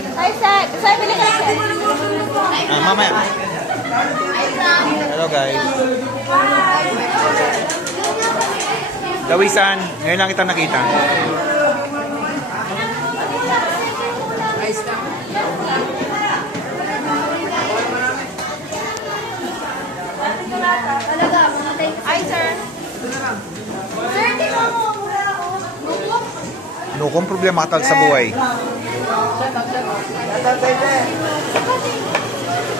card. Hi, sir. Sir, bili ka lang, sir. Mamaya. Hello guys. Dawisan, ngayon lang kita nakita. Hi, sir. Sir, di mo mo. No kung problema ka sa buhay.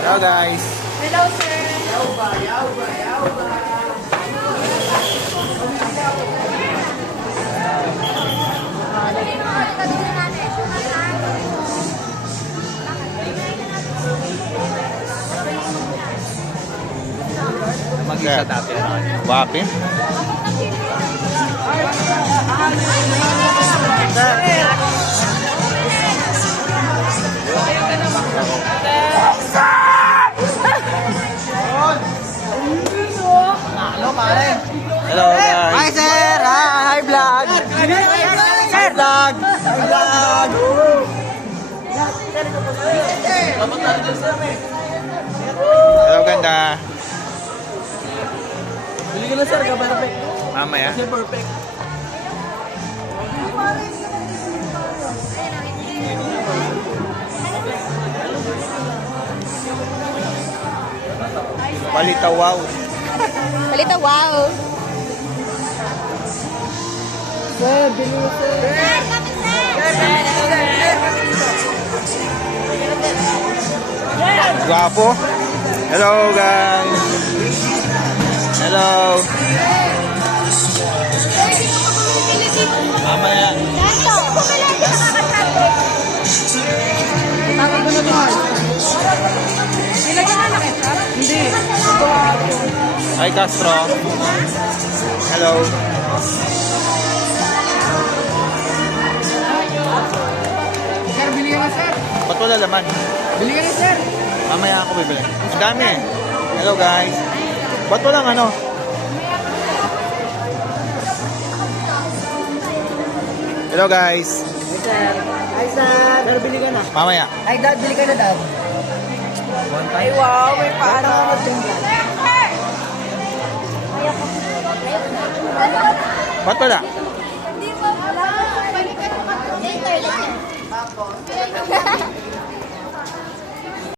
Hello guys. Hello, sir. Mag-isa dati. Wapi. Hello guys. Hi sir! Hi vlog! Sir! Vlog! Vlog! Hello ganda. Bili ka na sir, perfect. Mamaya. Kasi perfect. Balita wow. Balita, wow. Sir, bili mo sir. Sir, kami, sir. Guwapo. Hello guys. Hello. Mamaya. Dito. Pumili ka nakakasabi. Bakit mo naman? Nilagyan na na ketchup? Hindi. Hi Castro. Hello. Sir, bili ka na sir. Ba't wala laman? Bili ka na sir. Mamaya ako bibili. Ang dami. Hello guys. Ba't walang ano? Hello guys. Hi sir. Hi sir. Sir, bili ka na. Mamaya. Ay dad, bili ka na dad. Ay wow, may paano. Ba't wala? Hindi mo. Balikan mo. Later.